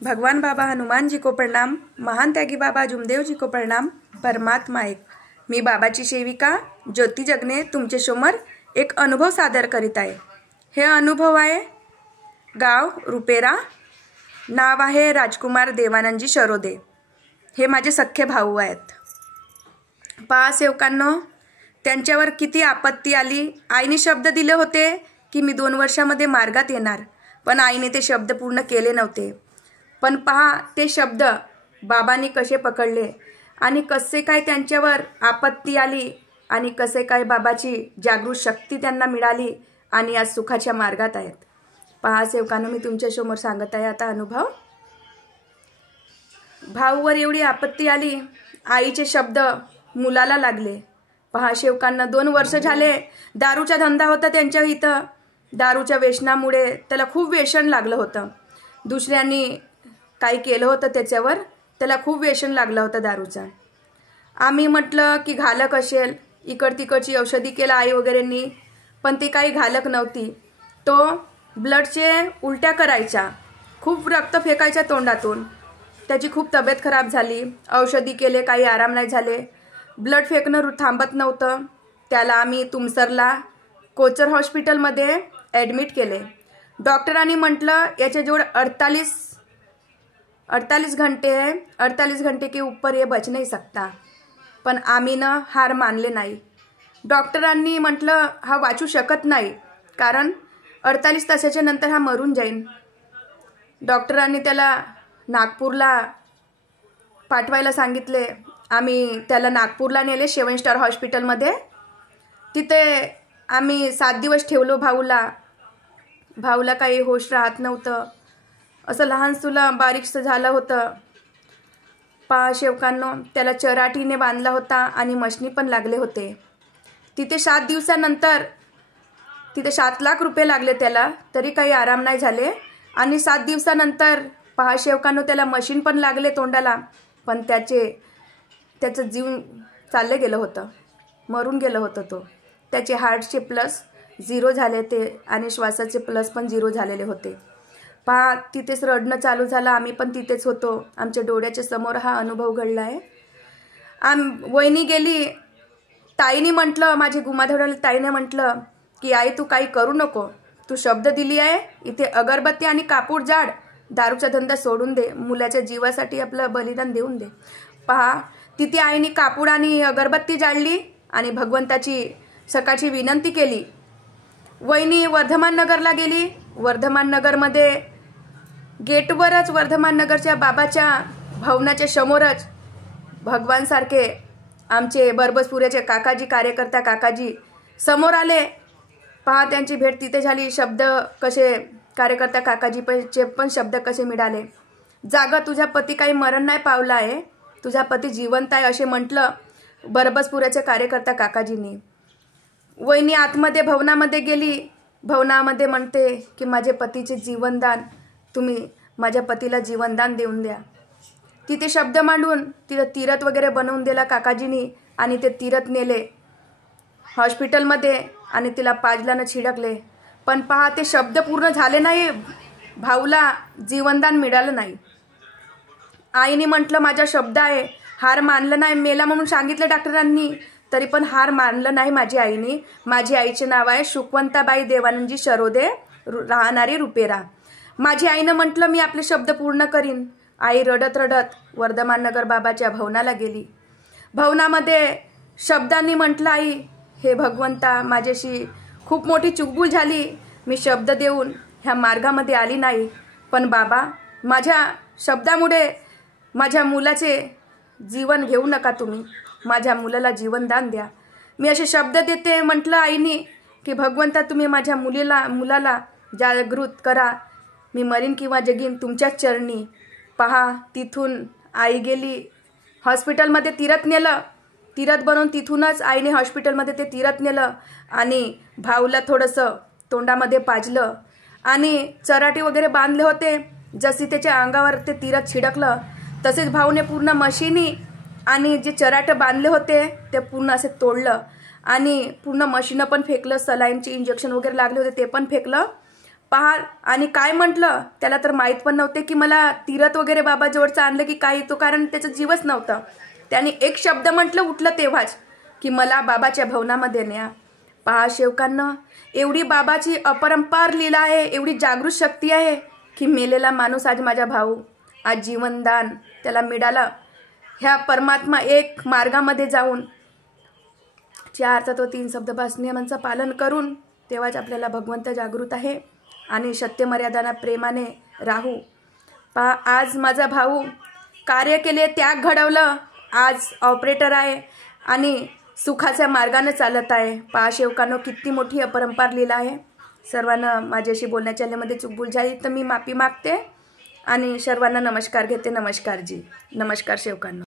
भगवान बाबा हनुमान जी को प्रणाम, महान त्यागी बाबा जुमदेव जी को प्रणाम। परमात्मा एक। मी बाबाची सेविका ज्योती जगने तुमचे समोर एक अनुभव सादर करीत आहे। हे अनुभव आहे गाव रुपेरा, नाव आहे राजकुमार देवानंदजी शरोदे। हे माझे सख्खे भाऊ आहेत। पहा सेवकांनो, त्यांच्यावर किती आपत्ती आली। आईने शब्द दिले होते की मी 2 वर्षामध्ये मार्गात येणार, पण आईने ते शब्द पूर्ण केले नव्हते। पण पहा ते शब्द बाबांनी कसे पकडले आणि कसे काय त्यांच्यावर आपत्ती आली आणि कसे काय बाबाची जागृत शक्ती त्यांना मिळाली आणि आज सुखाच्या मार्गात आहेत। पहा सेवकांनो, मी तुमच्या समोर सांगत आहे आता अनुभव। भाऊवर एवढी आपत्ती आली, आईचे शब्द मुलाला लागले। पहा सेवकांना 2 वर्ष झाले दारूचा धंदा होता त्यांच्या इथं। दारूच्या व्यसनामुळे त्याला खूप व्यसन लागलं होतं। दुसऱ्यांनी काही केलं होतं त्याच्यावर, त्याला खूप व्यसन लागलं होतं दारूचा। आम्ही म्हटलं की घालक असेल, इकड तिकडची औषधी केला आई वगैरेंनी, पण ती काही घालक नव्हती। तो ब्लडचे उलट्या करायचा, खूप रक्त फेकायच्या तोंडातून। त्याची खूप तब्येत खराब झाली, औषधी केले काही आराम नाही झाले, ब्लड फेकणं थांबत नव्हतं। त्याला आम्ही तुमसरला कोचर हॉस्पिटलमध्ये ॲडमिट केले। डॉक्टरांनी म्हटलं याच्याजवळ 48 घंटे है, 48 घंटे के ऊपर ये बच नहीं सकता। पण आम्ही न हार मानले नाही। डॉक्टरांनी म्हटलं हा वाचू शकत नाही, कारण 48 तासाच्या नंतर हा मरून जाईल। डॉक्टरांनी त्याला नागपूरला पाठवायला सांगितले। आम्ही त्याला नागपूरला नेले 7 स्टार हॉस्पिटलमध्ये। तिथे आम्ही 7 दिवस ठेवलो भाऊला। भाऊला काही होश राहत नव्हतं, असं लहानसुला बारीकसं झालं होतं। पहा सेवकांनो, त्याला चराटीने बांधला होता आणि मशनी पण लागले होते। तिथे 7 दिवसानंतर तिथे 7 लाख रुपये लागले त्याला, तरी काही आराम नाही झाले। आणि 7 दिवसानंतर पहा सेवकांनो, त्याला मशीन पण लागले तोंडाला, पण त्याचं जीव चालले गेलं होतं, मरून गेलं होतं तो। त्याचे हार्टचे प्लस 0 झाले ते आणि श्वासाचे प्लस पण 0 झालेले होते। पहा तिथेच रडणं चालू झालं। आम्ही पण तिथेच होतो, आमच्या डोळ्याच्या समोर हा अनुभव घडला आहे। वहिनी गेली, ताईने म्हटलं, माझी गुमाधवडाला ताईने म्हटलं की आई तू काही करू नको, तू शब्द दिली आहे, इथे अगरबत्ती आणि कापूर जाड, दारूचा धंदा सोडून दे, मुलाच्या जीवासाठी आपलं बलिदान देऊन दे। पहा तिथे आईने कापूर आणि अगरबत्ती जाळली आणि भगवंताची सकाळची विनंती केली। वहिनी वर्धमान नगरला गेली। वर्धमान नगरमध्ये गेटवरच वर्धमान नगरच्या बाबाच्या भवनाच्या समोरच भगवान सारखे आमचे बरबसपुऱ्याचे काकाजी, कार्यकर्ता काकाजी समोर आले। पहा त्यांची भेट तिथे झाली। शब्द कसे कार्यकर्ता काकाजीचे पण शब्द कसे मिळाले, जागा तुझा पती काही मरण नाही पावला आहे, तुझा पती जिवंत आहे असे म्हटलं बरबसपुऱ्याच्या कार्यकर्ता काकाजींनी। वहिनी आतमध्ये भवनामध्ये गेली। भवनामध्ये म्हणते की माझे पतीचे जीवनदान, तुम्ही माझ्या पतीला जीवनदान देऊन द्या। तिथे शब्द मांडून तिथं तीरथ वगैरे बनवून दिला काकाजींनी आणि ते तीरथ नेले हॉस्पिटलमध्ये आणि तिला पाजलानं छिडकले। पण पहा ते शब्द पूर्ण झाले नाही, भाऊला जीवनदान मिळालं नाही। आईने म्हटलं माझा शब्द आहे, हार मानलं नाही, मेला म्हणून सांगितलं डॉक्टरांनी, तरी पण हार मानलं नाही माझी आईने। माझी आईचे नाव आहे सुखवंताबाई देवानंदजी शरोदे, राहणारी रुपेरा। माझी आईनं म्हटलं मी आपले शब्द पूर्ण करीन। आई रडत रडत वर्धमान नगर बाबाच्या भवनाला गेली। भवनामध्ये शब्दांनी म्हटलं, आई हे भगवंता, माझ्याशी खूप मोठी चुकभूल झाली, मी शब्द देऊन ह्या मार्गामध्ये आली नाही, पण बाबा माझ्या शब्दामुळे माझ्या मुलाचे जीवन घेऊ नका, तुम्ही माझ्या मुलाला जीवनदान द्या, मी असे शब्द देते। म्हटलं आईने की भगवंता तुम्ही माझ्या मुलाला जागृत करा, मी मरीन किंवा जगीन तुमच्याच चरणी। पहा तिथून आई गेली हॉस्पिटलमध्ये, तीरथ नेलं, तीरथ बनवून तिथूनच आईने हॉस्पिटलमध्ये ते तीरथ नेलं आणि भाऊला थोडंसं तोंडामध्ये पाजलं आणि चराटी वगैरे बांधले होते। जशी त्याच्या अंगावर ते तीरथ छिडकलं तसेच भाऊने पूर्ण मशिनी आणि जे चराट बांधले होते ते पूर्ण असे तोडलं आणि पूर्ण मशीनं पण फेकलं, सलाईनचे इंजेक्शन वगैरे लागले होते ते पण फेकलं। पहा, आणि काय म्हटलं त्याला तर माहीत पण नव्हते की मला तीरथ वगैरे बाबाजवळचं आणलं की काय, तो कारण त्याचा जीवच नव्हता. त्याने एक शब्द म्हटलं उठलं तेव्हाच की मला बाबाच्या भवनामध्ये न्या. पहा सेवकांना, एवढी बाबाची अपरंपार लीला आहे, एवढी जागृत शक्ती आहे की मेलेला माणूस आज माझा भाऊ, आज जीवनदान त्याला मिळालं. ह्या परमात्मा एक मार्गामध्ये जाऊन 4 तत्व 3 शब्दभास नियमांचं पालन करून तेव्हाच आपल्याला भगवंत जागृत आहे आणि सत्य मर्यादांना प्रेमाने राहू. पहा, आज माझा भाऊ कार्य केले, त्याग घडवलं, आज ऑपरेटर आहे आणि सुखाच्या मार्गाने चालत आहे. पहा सेवकांनो, किती मोठी अपरंपार लीला आहे. सर्वांना माझ्याशी बोलण्याच्या मध्ये चुकभूल झाली तर मी माफी मागते आणि सर्वांना नमस्कार घेते. नमस्कार जी, नमस्कार सेवकांनो.